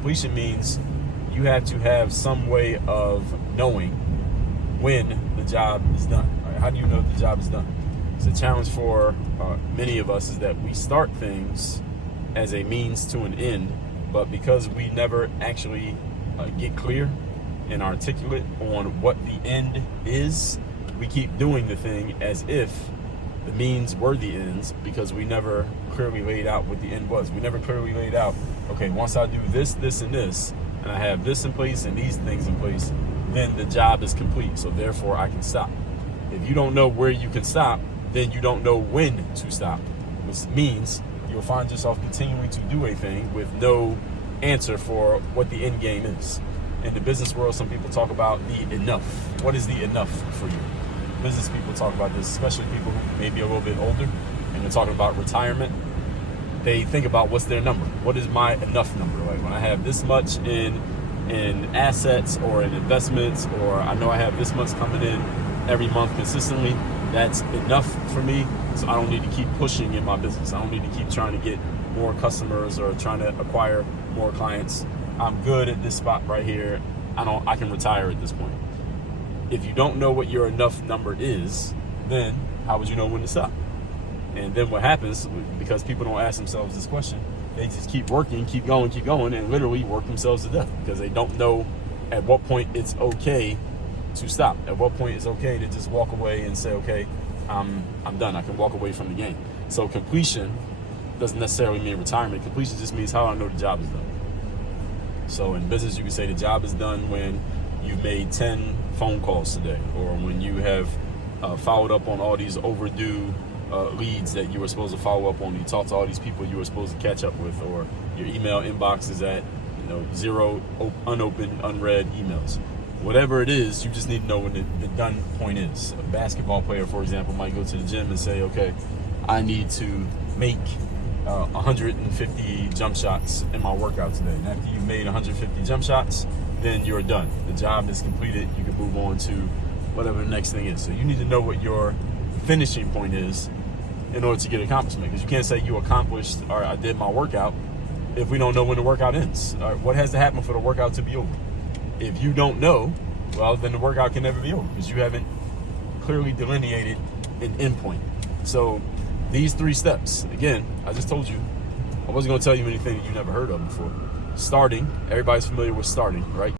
completion means you have to have some way of knowing when the job is done. Right? How do you know the job is done? It's a challenge for many of us is that we start things as a means to an end, but because we never actually get clear and articulate on what the end is, we keep doing the thing as if the means were the ends, because we never clearly laid out what the end was. We never clearly laid out, okay, once I do this, this, and this, and I have this in place and these things in place, then the job is complete. So therefore I can stop. If you don't know where you can stop, then you don't know when to stop, which means you'll find yourself continuing to do a thing with no answer for what the end game is. In the business world, some people talk about the enough. What is the enough for you? Business people talk about this, especially people who may be a little bit older and they're talking about retirement. They think about what's their number. What is my enough number? Like when I have this much in assets or in investments, or I know I have this much coming in every month consistently, that's enough for me. So I don't need to keep pushing in my business. I don't need to keep trying to get more customers or trying to acquire more clients. I'm good at this spot right here. I can retire at this point. If you don't know what your enough number is, then how would you know when to stop? And then what happens, because people don't ask themselves this question, they just keep working, keep going, and literally work themselves to death because they don't know at what point it's okay to stop. At what point it's okay to just walk away and say, okay, I'm done. I can walk away from the game. So completion doesn't necessarily mean retirement. Completion just means how I know the job is done. So in business, you can say the job is done when you've made 10 phone calls today, or when you have followed up on all these overdue leads that you were supposed to follow up on. You talked to all these people you were supposed to catch up with, or your email inbox is at 0 unopened, unread emails. Whatever it is, you just need to know when the done point is. A basketball player, for example, might go to the gym and say, okay, I need to make 150 jump shots in my workout today. And after you've made 150 jump shots, then you're done. The job is completed. You can move on to whatever the next thing is. So you need to know what your finishing point is in order to get accomplishment. Because you can't say you accomplished, or I did my workout, if we don't know when the workout ends. All right, what has to happen for the workout to be over? If you don't know, well, then the workout can never be over because you haven't clearly delineated an endpoint. So these 3 steps, again, I just told you, I wasn't going to tell you anything that you never heard of before. Starting, everybody's familiar with starting, right?